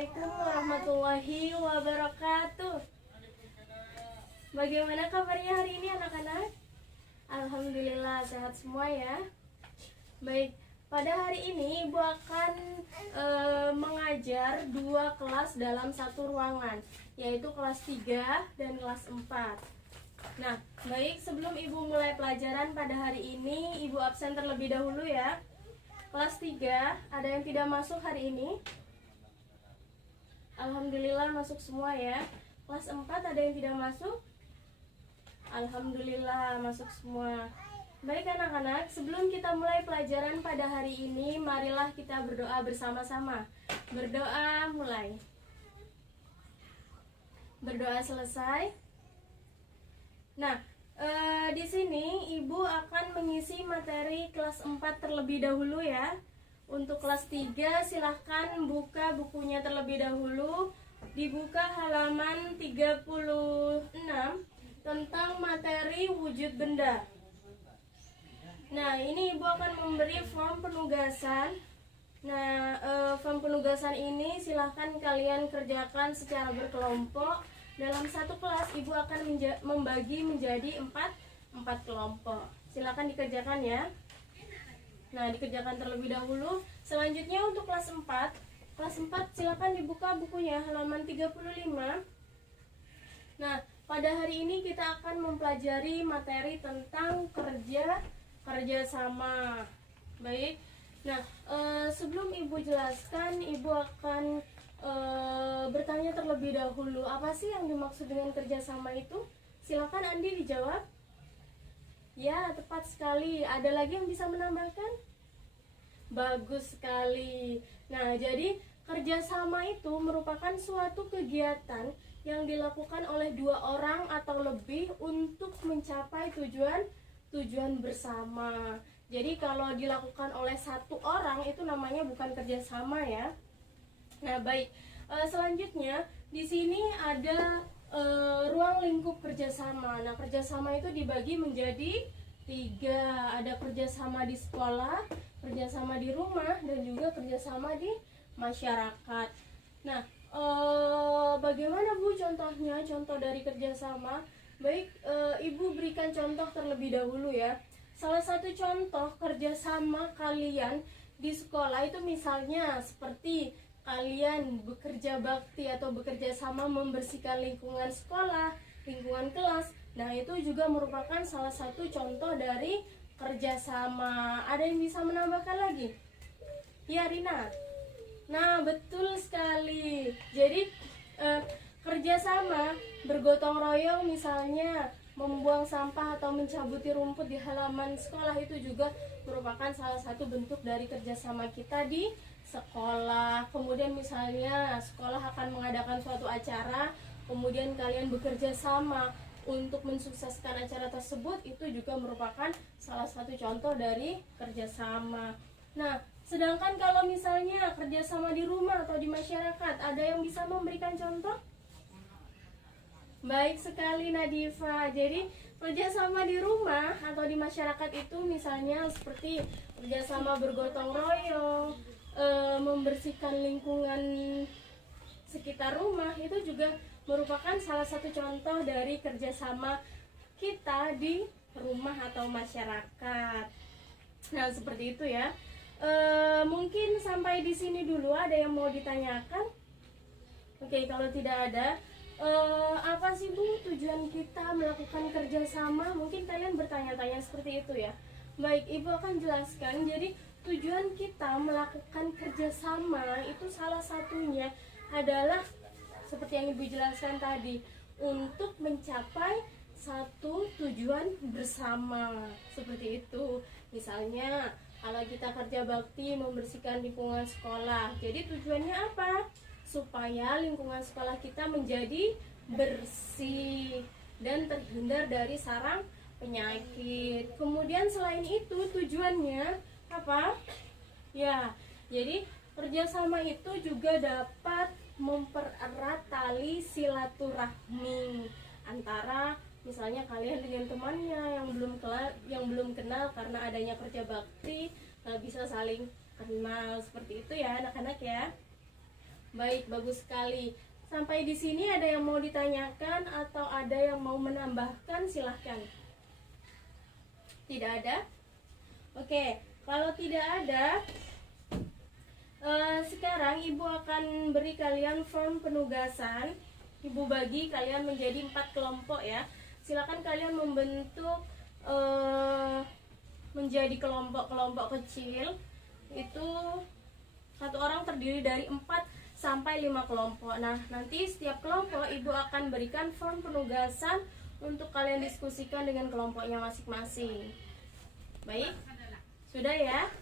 Assalamualaikum warahmatullahi wabarakatuh. Bagaimana kabarnya hari ini anak-anak? Alhamdulillah sehat semua ya. Baik, pada hari ini Ibu akan mengajar dua kelas dalam satu ruangan, yaitu kelas 3 dan kelas 4. Nah, baik, sebelum Ibu mulai pelajaran pada hari ini, Ibu absen terlebih dahulu ya. Kelas 3, ada yang tidak masuk hari ini? Alhamdulillah masuk semua ya. Kelas 4 ada yang tidak masuk? Alhamdulillah masuk semua. Baik anak-anak, sebelum kita mulai pelajaran pada hari ini, marilah kita berdoa bersama-sama. Berdoa mulai. Berdoa selesai. Nah, di sini Ibu akan mengisi materi kelas 4 terlebih dahulu ya. Untuk kelas 3 silahkan buka bukunya terlebih dahulu. Dibuka halaman 36 tentang materi wujud benda. Nah, ini Ibu akan memberi form penugasan. Nah, form penugasan ini silahkan kalian kerjakan secara berkelompok. Dalam satu kelas Ibu akan membagi menjadi 4 kelompok. Silahkan dikerjakan ya. Nah, dikerjakan terlebih dahulu. Selanjutnya untuk kelas 4. Kelas 4 silakan dibuka bukunya halaman 35. Nah, pada hari ini kita akan mempelajari materi tentang kerjasama. Baik. Nah, sebelum Ibu jelaskan, Ibu akan bertanya terlebih dahulu, apa sih yang dimaksud dengan kerjasama itu? Silakan Andi dijawab. Ya, tepat sekali. Ada lagi yang bisa menambahkan? Bagus sekali. Nah, jadi kerjasama itu merupakan suatu kegiatan yang dilakukan oleh dua orang atau lebih untuk mencapai tujuan bersama. Jadi kalau dilakukan oleh satu orang itu namanya bukan kerjasama ya. Nah, baik. Selanjutnya di sini ada ruang lingkup kerjasama. Nah, kerjasama itu dibagi menjadi 3. Ada kerjasama di sekolah, kerjasama di rumah, dan juga kerjasama di masyarakat. Nah, bagaimana Bu contohnya? Contoh dari kerjasama. Baik, Ibu berikan contoh terlebih dahulu ya. Salah satu contoh kerjasama kalian di sekolah itu misalnya seperti kalian bekerja bakti atau bekerja sama membersihkan lingkungan sekolah, lingkungan kelas. Nah, itu juga merupakan salah satu contoh dari kerjasama. Ada yang bisa menambahkan lagi? Ya, Rina. Nah, betul sekali. Jadi, kerjasama bergotong royong misalnya membuang sampah atau mencabuti rumput di halaman sekolah itu juga merupakan salah satu bentuk dari kerjasama kita di sekolah. Kemudian misalnya sekolah akan mengadakan suatu acara, kemudian kalian bekerja sama untuk mensukseskan acara tersebut, itu juga merupakan salah satu contoh dari kerjasama. Nah, sedangkan kalau misalnya kerjasama di rumah atau di masyarakat, ada yang bisa memberikan contoh? Baik sekali Nadifa. Jadi kerjasama di rumah atau di masyarakat itu misalnya seperti kerjasama bergotong royong, membersihkan lingkungan sekitar rumah, itu juga merupakan salah satu contoh dari kerjasama kita di rumah atau masyarakat. Nah, seperti itu ya. Mungkin sampai di sini dulu. Ada yang mau ditanyakan? Oke, kalau tidak ada, apa sih Bu tujuan kita melakukan kerjasama? Mungkin kalian bertanya-tanya seperti itu ya. Baik, Ibu akan jelaskan. Jadi tujuan kita melakukan kerjasama itu salah satunya adalah seperti yang Ibu jelaskan tadi, untuk mencapai satu tujuan bersama. Seperti itu. Misalnya kalau kita kerja bakti membersihkan lingkungan sekolah, jadi tujuannya apa? Supaya lingkungan sekolah kita menjadi bersih dan terhindar dari sarang penyakit. Kemudian selain itu tujuannya apa? Ya, jadi kerjasama itu juga dapat mempererat tali silaturahmi antara misalnya kalian dengan temannya yang belum kenal karena adanya kerja bakti, bisa saling kenal. Seperti itu ya anak-anak ya. Baik, bagus sekali. Sampai di sini ada yang mau ditanyakan atau ada yang mau menambahkan? Silahkan. Tidak ada? Oke, kalau tidak ada, sekarang Ibu akan beri kalian form penugasan. Ibu bagi kalian menjadi 4 kelompok ya. Silakan kalian membentuk menjadi kelompok-kelompok kecil. Itu satu orang terdiri dari 4 sampai 5 kelompok. Nah, nanti setiap kelompok Ibu akan berikan form penugasan untuk kalian diskusikan dengan kelompoknya masing-masing. Baik? Sudah ya?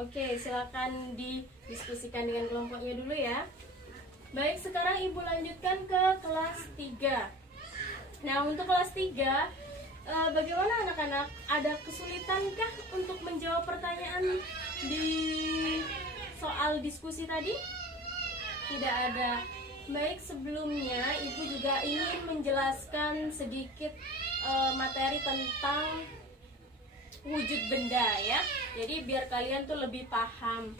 Oke, silakan didiskusikan dengan kelompoknya dulu ya. Baik, sekarang Ibu lanjutkan ke kelas 3. Nah, untuk kelas 3, bagaimana anak-anak? Ada kesulitankah untuk menjawab pertanyaan di soal diskusi tadi? Tidak ada. Baik, sebelumnya Ibu juga ingin menjelaskan sedikit materi tentang wujud benda ya. Jadi biar kalian tuh lebih paham.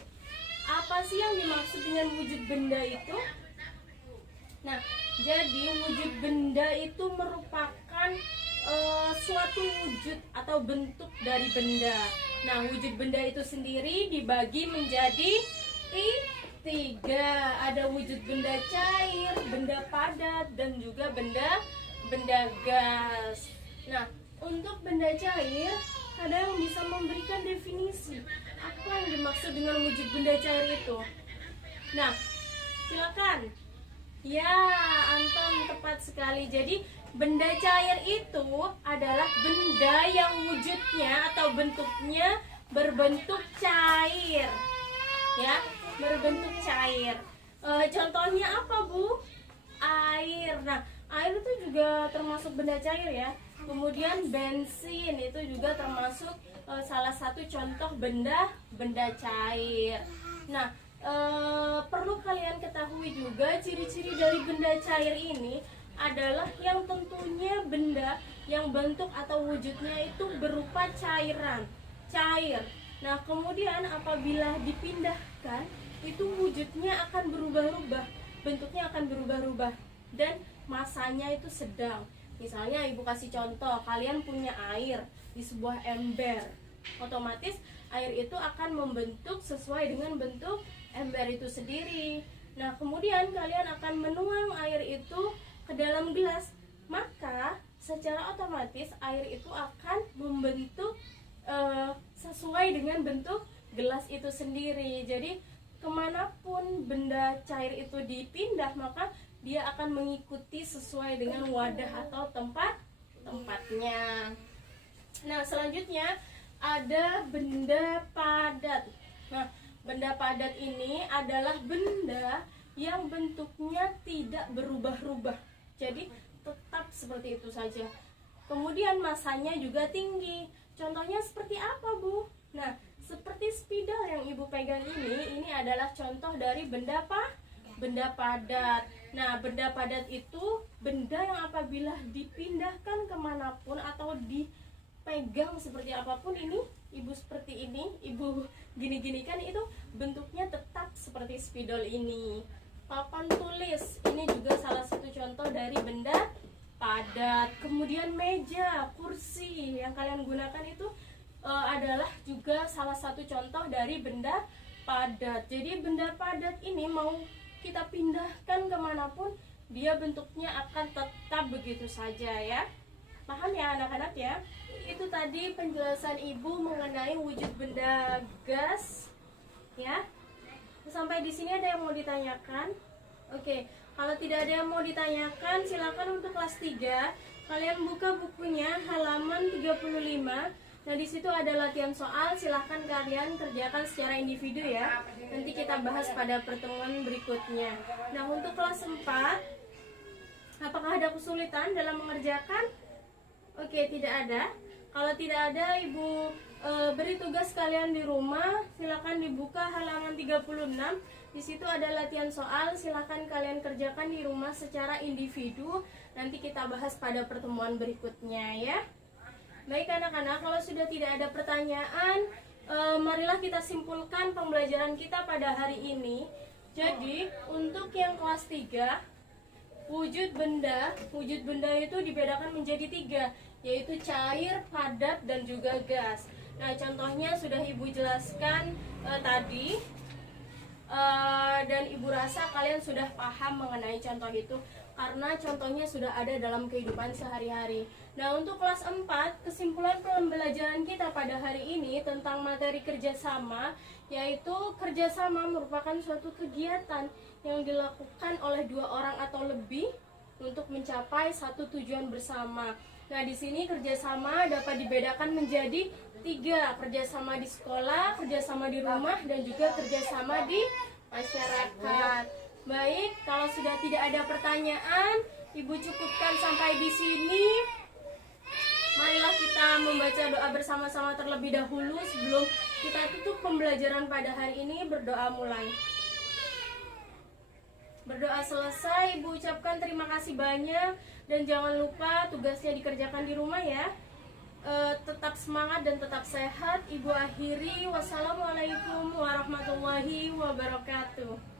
Apa sih yang dimaksud dengan wujud benda itu? Nah, jadi wujud benda itu merupakan suatu wujud atau bentuk dari benda. Nah, wujud benda itu sendiri dibagi menjadi 3. Ada wujud benda cair, benda padat, dan juga benda gas. Nah, untuk benda cair, ada yang bisa memberikan definisi apa yang dimaksud dengan wujud benda cair itu. Nah, silakan. Ya, Anton tepat sekali. Jadi benda cair itu adalah benda yang wujudnya atau bentuknya berbentuk cair. Ya, berbentuk cair. Contohnya apa, Bu? Air. Nah, air itu juga termasuk benda cair ya. Kemudian bensin itu juga termasuk salah satu contoh benda cair. Nah, perlu kalian ketahui juga ciri-ciri dari benda cair ini adalah yang tentunya benda yang bentuk atau wujudnya itu berupa cairan, cair. Nah, kemudian apabila dipindahkan, itu wujudnya akan berubah-ubah, bentuknya akan berubah-ubah, dan masanya itu sedang. Misalnya Ibu kasih contoh, kalian punya air di sebuah ember, otomatis air itu akan membentuk sesuai dengan bentuk ember itu sendiri. Nah, kemudian kalian akan menuang air itu ke dalam gelas, maka secara otomatis air itu akan membentuk sesuai dengan bentuk gelas itu sendiri. Jadi kemanapun benda cair itu dipindah, maka dia akan mengikuti sesuai dengan wadah atau tempatnya. Nah, selanjutnya ada benda padat. Nah, benda padat ini adalah benda yang bentuknya tidak berubah-ubah, jadi tetap seperti itu saja. Kemudian masanya juga tinggi. Contohnya seperti apa, Bu? Nah, seperti spidol yang Ibu pegang ini adalah contoh dari benda padat. Nah, benda padat itu benda yang apabila dipindahkan kemanapun atau dipegang seperti apapun, ini Ibu seperti ini, Ibu gini-gini kan, itu bentuknya tetap seperti spidol ini. Papan tulis ini juga salah satu contoh dari benda padat. Kemudian meja, kursi yang kalian gunakan itu adalah juga salah satu contoh dari benda padat. Jadi benda padat ini mau kita pindahkan kemanapun, dia bentuknya akan tetap begitu saja ya. Paham ya anak-anak ya? Itu tadi penjelasan Ibu mengenai wujud benda gas ya. Sampai di sini ada yang mau ditanyakan? Oke, kalau tidak ada yang mau ditanyakan, silakan untuk kelas 3 kalian buka bukunya halaman 35. Nah, di situ ada latihan soal, silahkan kalian kerjakan secara individu ya. Nanti kita bahas pada pertemuan berikutnya. Nah, untuk kelas 4, apakah ada kesulitan dalam mengerjakan? Oke, tidak ada. Kalau tidak ada, Ibu beri tugas kalian di rumah, silahkan dibuka halaman 36. Di situ ada latihan soal, silahkan kalian kerjakan di rumah secara individu. Nanti kita bahas pada pertemuan berikutnya ya. Baik anak-anak, kalau sudah tidak ada pertanyaan, marilah kita simpulkan pembelajaran kita pada hari ini. Jadi untuk yang kelas 3, wujud benda itu dibedakan menjadi 3, yaitu cair, padat, dan juga gas. Nah, contohnya sudah Ibu jelaskan tadi, dan Ibu rasa kalian sudah paham mengenai contoh itu karena contohnya sudah ada dalam kehidupan sehari-hari. Nah, untuk kelas 4, kesimpulan pembelajaran kita pada hari ini tentang materi kerjasama, yaitu kerjasama merupakan suatu kegiatan yang dilakukan oleh 2 orang atau lebih untuk mencapai satu tujuan bersama. Nah, di sini kerjasama dapat dibedakan menjadi 3, kerjasama di sekolah, kerjasama di rumah, dan juga kerjasama di masyarakat. Baik, kalau sudah tidak ada pertanyaan, Ibu cukupkan sampai di sini. Marilah kita membaca doa bersama-sama terlebih dahulu sebelum kita tutup pembelajaran pada hari ini. Berdoa mulai. Berdoa selesai, Ibu ucapkan terima kasih banyak dan jangan lupa tugasnya dikerjakan di rumah ya. Tetap semangat dan tetap sehat. Ibu akhiri, wassalamualaikum warahmatullahi wabarakatuh.